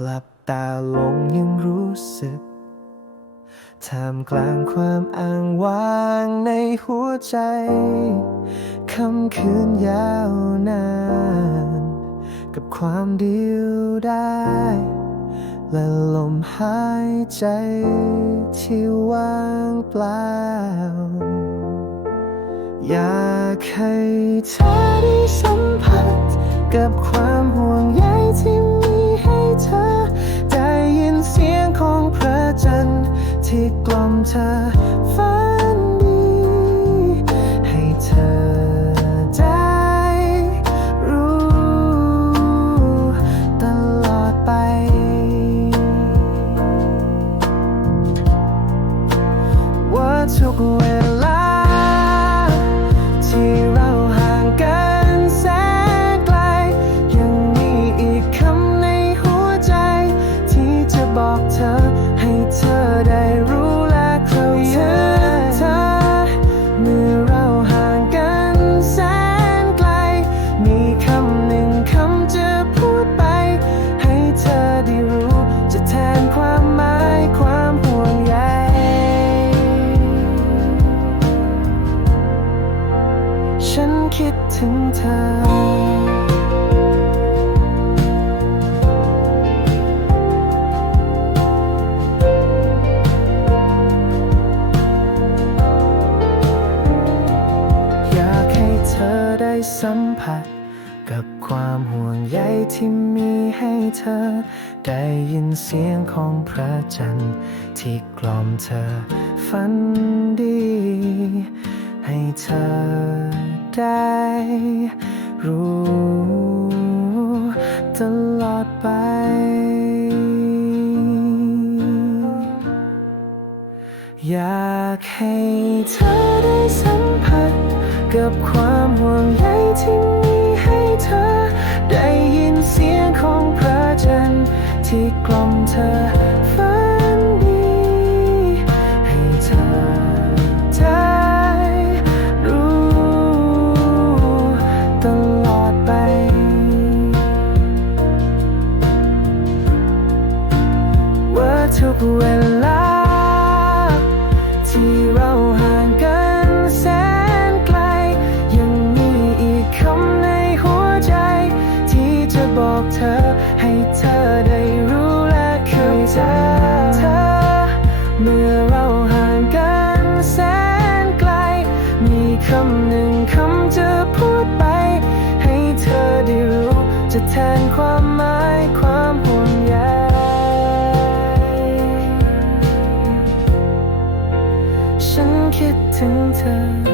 หลับตาลงยังรู้สึกท่ามกลางความอ้างว้างในหัวใจคำคืนยาวนาน กับความเดียวได้ และลมหายใจที่ว่างเปล่า อยากให้เธอได้สัมผัส กับความห่วงใยที่ ที่กล่อมเธอฝันดี ให้เธอได้รู้ ตลอดไป ว่าทุกเวลา เธอได้รู้และเข้าใจเธอเมื่อเราห่างกันแสนไกล มีคำหนึ่งคำจะพูดไป ให้เธอได้รู้จะแทนความหมายความห่วงใยฉันคิดถึงเธอ สัมผัส กับความห่วงใยที่มีให้เธอ ได้ยินเสียงของพระจันทร์ที่กล่อมเธอฝันดี ให้เธอได้รู้ตลอดไปอยากให้เธอได้สัมผัสกับความห่วงใย ที่มีให้เธอ ได้ยินเสียงของพระจันทร์ที่กล่อมเธอฝันดี ให้เธอได้รู้ ตลอดไป ว่าทุกเวลา อ ให้เธอได้รู้และเข้าใจเธอ เมื่อเราห่างกันแสนไกล มีคำหนึ่งคำจะพูดไป ให้เธอได้รู้ จะแทนความหมายความห่วงใยฉันคิดถึงเธอ